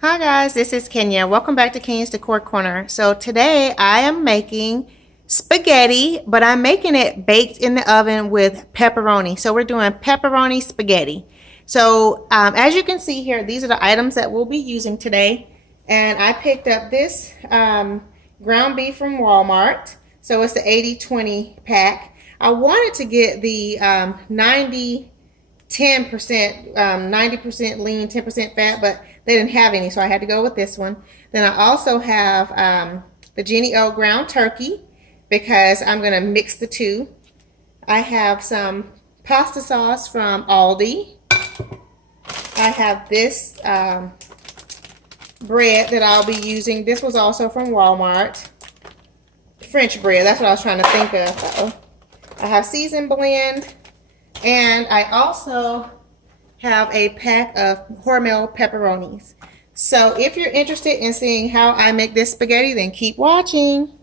Hi guys, this is Kenya. Welcome back to Kenya's Decor Corner. So today I am making spaghetti, but I'm making it baked in the oven with pepperoni. So we're doing pepperoni spaghetti. So as you can see here, these are the items that we'll be using today. And I picked up this ground beef from Walmart. So it's the 80-20 pack. I wanted to get the 10%, 90% lean, 10% fat, but they didn't have any, so I had to go with this one. Then I also have the Jenny O ground turkey because I'm going to mix the two. I have some pasta sauce from Aldi. I have this bread that I'll be using. This was also from Walmart. French bread, that's what I was trying to think of. Uh-oh. I have seasoned blend. And I also have a pack of Hormel pepperonis. So if you're interested in seeing how I make this spaghetti, then keep watching.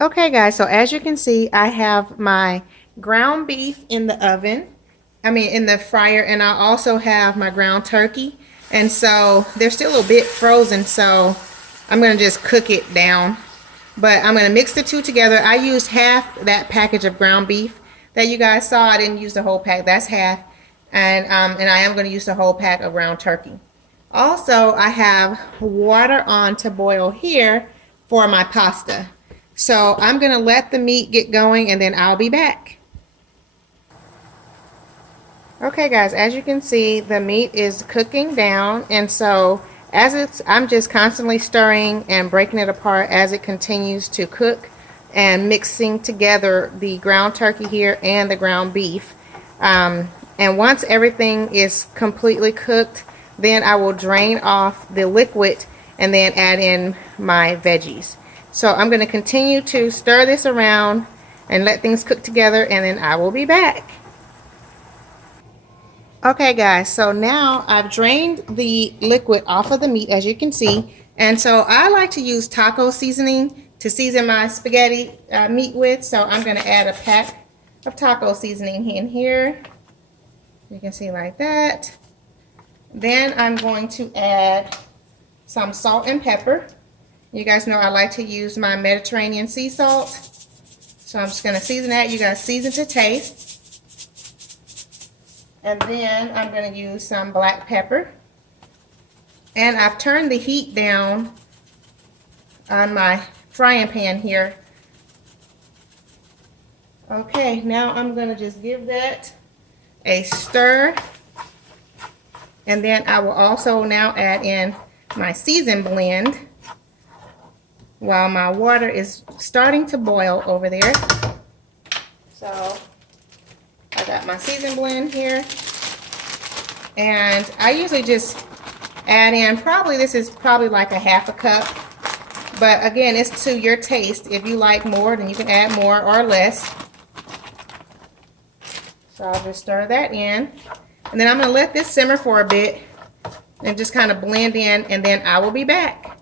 Okay guys, so as you can see, I have my ground beef in the oven. In the fryer, and I also have my ground turkey. And so they're still a bit frozen, so I'm going to just cook it down. But I'm going to mix the two together. I used half that package of ground beef that you guys saw. I didn't use the whole pack. That's half. And I am going to use the whole pack of ground turkey. Also, I have water on to boil here for my pasta. So I'm going to let the meat get going and then I'll be back. Okay guys, as you can see, the meat is cooking down, and so I'm just constantly stirring and breaking it apart as it continues to cook and mixing together the ground turkey here and the ground beef. And once everything is completely cooked, then I will drain off the liquid and then add in my veggies. So I'm going to continue to stir this around and let things cook together, and then I will be back. Okay guys, so now I've drained the liquid off of the meat, as you can see, and so I like to use taco seasoning to season my spaghetti meat with. So I'm going to add a pack of taco seasoning in here. You can see like that. Then I'm going to add some salt and pepper. You guys know I like to use my Mediterranean sea salt, so I'm just going to season that. You guys season to taste. And then I'm going to use some black pepper. And I've turned the heat down on my frying pan here. Okay, now I'm going to just give that a stir. And then I will also now add in my seasoned blend while my water is starting to boil over there. So I got my seasoned blend here, and I usually just add in this is probably like a half a cup, but again, it's to your taste. If you like more, then you can add more or less. So I'll just stir that in, and then I'm going to let this simmer for a bit and just kind of blend in, and then I will be back.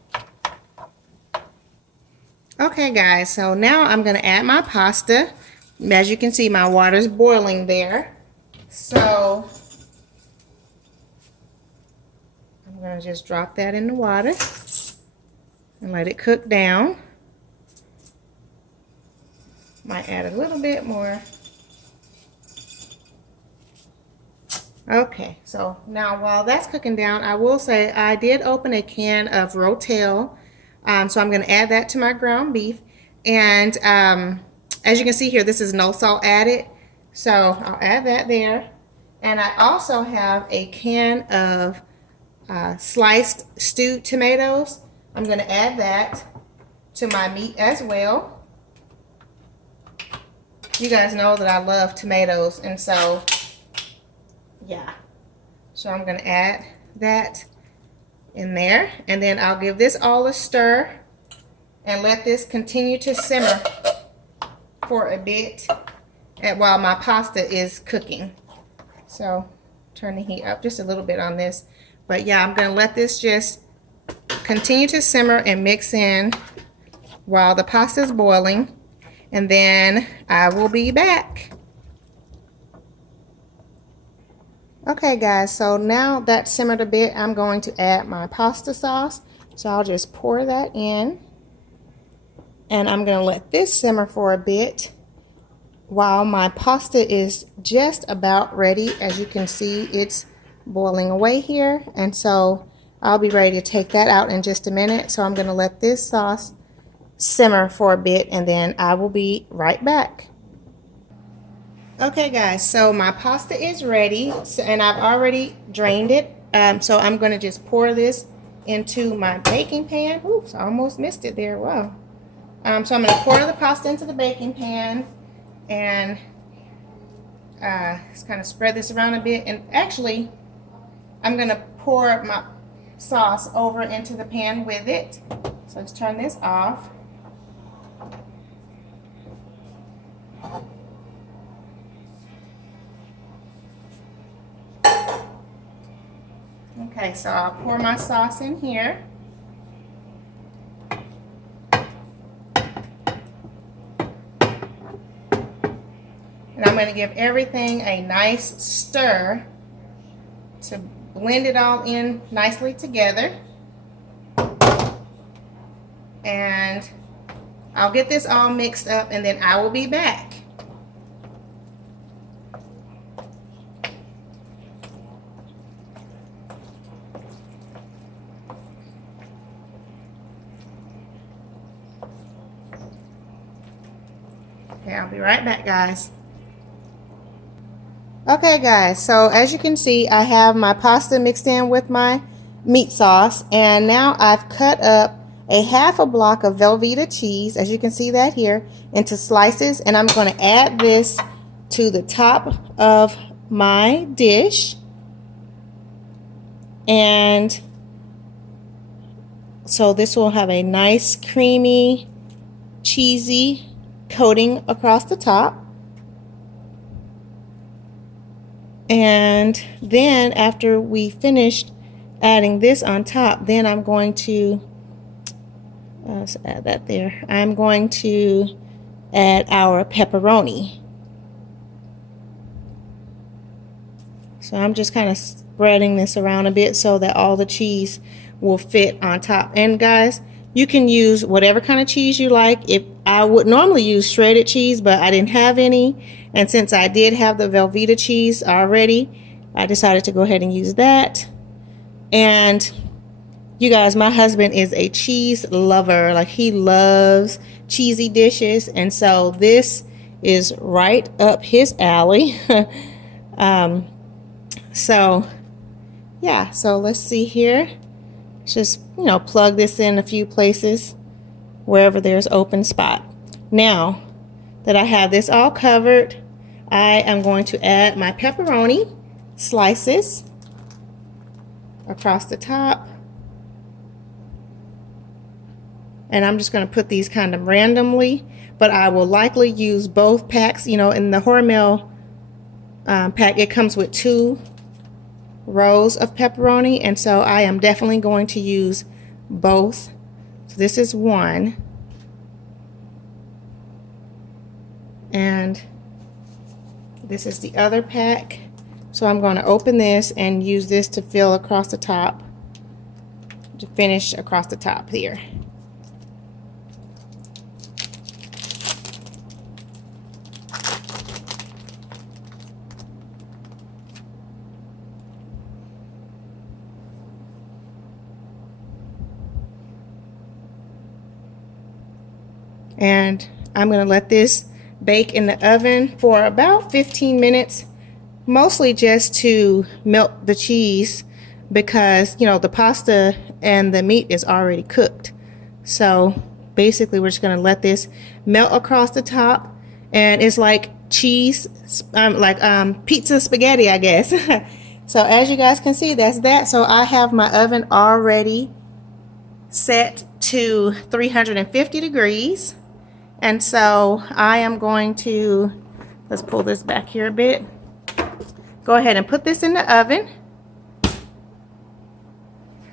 Okay guys, so now I'm going to add my pasta. As you can see, my water's boiling there. So I'm going to just drop that in the water and let it cook down. Might add a little bit more. Okay, so now while that's cooking down, I will say I did open a can of Rotel. So I'm going to add that to my ground beef. And as you can see here, this is no salt added, so I'll add that there. And I also have a can of sliced stewed tomatoes. I'm going to add that to my meat as well. You guys know that I love tomatoes, and so yeah. So I'm going to add that in there, and then I'll give this all a stir and let this continue to simmer for a bit while my pasta is cooking. So turn the heat up just a little bit on this, but yeah, I'm going to let this just continue to simmer and mix in while the pasta is boiling, and then I will be back. Okay guys, so now that's simmered a bit, I'm going to add my pasta sauce. So I'll just pour that in. And I'm going to let this simmer for a bit while my pasta is just about ready. As you can see, it's boiling away here. And so I'll be ready to take that out in just a minute. So I'm going to let this sauce simmer for a bit and then I will be right back. Okay guys, so my pasta is ready and I've already drained it. So I'm going to just pour this into my baking pan. Oops, I almost missed it there. Wow. So I'm going to pour the pasta into the baking pan and just kind of spread this around a bit. And actually, I'm going to pour my sauce over into the pan with it. So let's turn this off. Okay, so I'll pour my sauce in here. And I'm going to give everything a nice stir to blend it all in nicely together. And I'll get this all mixed up and then I will be back. Okay, I'll be right back, guys. Okay, guys, so as you can see, I have my pasta mixed in with my meat sauce, and now I've cut up a half a block of Velveeta cheese, as you can see that here, into slices, and I'm going to add this to the top of my dish. And so this will have a nice creamy, cheesy coating across the top. And then after we finished adding this on top, then I'm going to let's add that there. I'm going to add our pepperoni. So I'm just kind of spreading this around a bit so that all the cheese will fit on top. And guys, you can use whatever kind of cheese you like. If I would normally use shredded cheese, but I didn't have any, and since I did have the Velveeta cheese already, I decided to go ahead and use that. And you guys, my husband is a cheese lover. Like, he loves cheesy dishes, and so this is right up his alley. So yeah, so let's see here. Just, you know, plug this in a few places wherever there's open spot. Now that I have this all covered, I am going to add my pepperoni slices across the top. And I'm just going to put these kind of randomly, but I will likely use both packs. You know, in the Hormel pack, it comes with 2 rows of pepperoni, and so I am definitely going to use both. So this is one, and this is the other pack. So I'm going to open this and use this to fill across the top, to finish across the top here. And I'm going to let this bake in the oven for about 15 minutes, mostly just to melt the cheese, because, you know, the pasta and the meat is already cooked. So basically we're just going to let this melt across the top, and it's like cheese, pizza spaghetti, I guess. So as you guys can see, that's that. So I have my oven already set to 350 degrees. And so I am going to, let's pull this back here a bit. Go ahead and put this in the oven.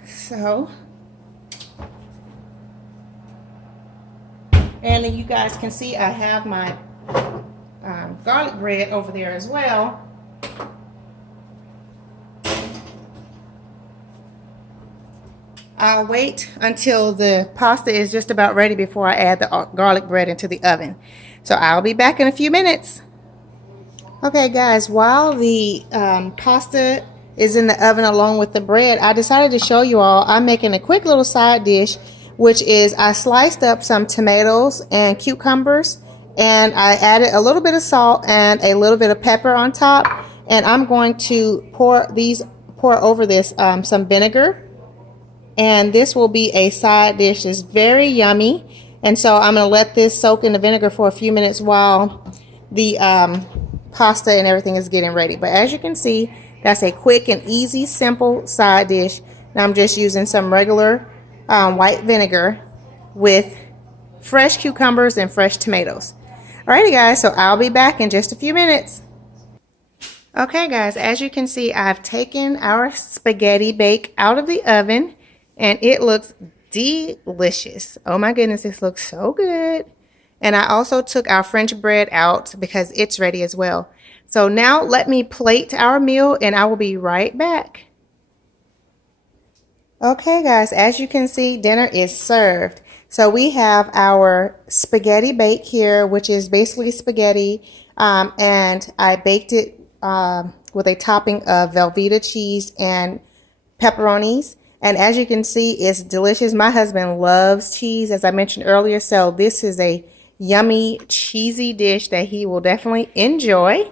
So, and then you guys can see I have my garlic bread over there as well. I'll wait until the pasta is just about ready before I add the garlic bread into the oven. So I'll be back in a few minutes. Okay guys, while the pasta is in the oven along with the bread, I decided to show you all I'm making a quick little side dish, which is I sliced up some tomatoes and cucumbers, and I added a little bit of salt and a little bit of pepper on top, and I'm going to pour over this some vinegar, and this will be a side dish that's very yummy. And so I'm going to let this soak in the vinegar for a few minutes while the pasta and everything is getting ready. But as you can see, that's a quick and easy, simple side dish. Now I'm just using some regular white vinegar with fresh cucumbers and fresh tomatoes. Alrighty guys, so I'll be back in just a few minutes. Okay guys, as you can see, I've taken our spaghetti bake out of the oven and it looks delicious. Oh my goodness, this looks so good. And I also took our French bread out because it's ready as well. So now let me plate our meal and I will be right back. Okay guys, as you can see, dinner is served. So we have our spaghetti bake here, which is basically spaghetti. And I baked it with a topping of Velveeta cheese and pepperonis. And as you can see, it's delicious. My husband loves cheese, as I mentioned earlier. So this is a yummy, cheesy dish that he will definitely enjoy.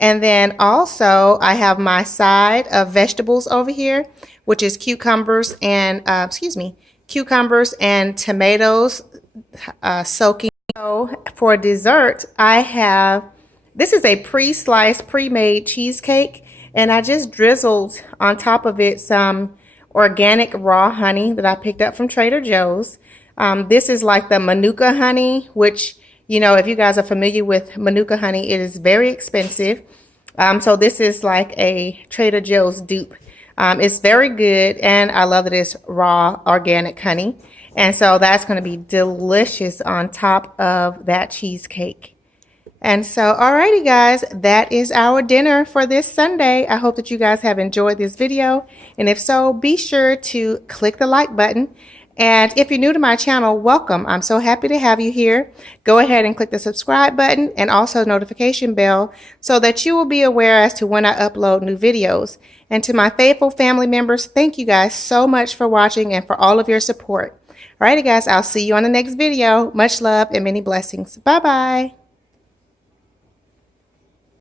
And then also I have my side of vegetables over here, which is cucumbers and, cucumbers and tomatoes soaking. So for dessert, I have, this is a pre-sliced, pre-made cheesecake. And I just drizzled on top of it some organic raw honey that I picked up from Trader Joe's. This is like the Manuka honey, which, you know, if you guys are familiar with Manuka honey, it is very expensive. So this is like a Trader Joe's dupe. It's very good, and I love that it's raw organic honey. And so that's going to be delicious on top of that cheesecake. And so, alrighty guys, that is our dinner for this Sunday. I hope that you guys have enjoyed this video. And if so, be sure to click the like button. And if you're new to my channel, welcome. I'm so happy to have you here. Go ahead and click the subscribe button and also notification bell so that you will be aware as to when I upload new videos. And to my faithful family members, thank you guys so much for watching and for all of your support. Alrighty guys, I'll see you on the next video. Much love and many blessings. Bye-bye.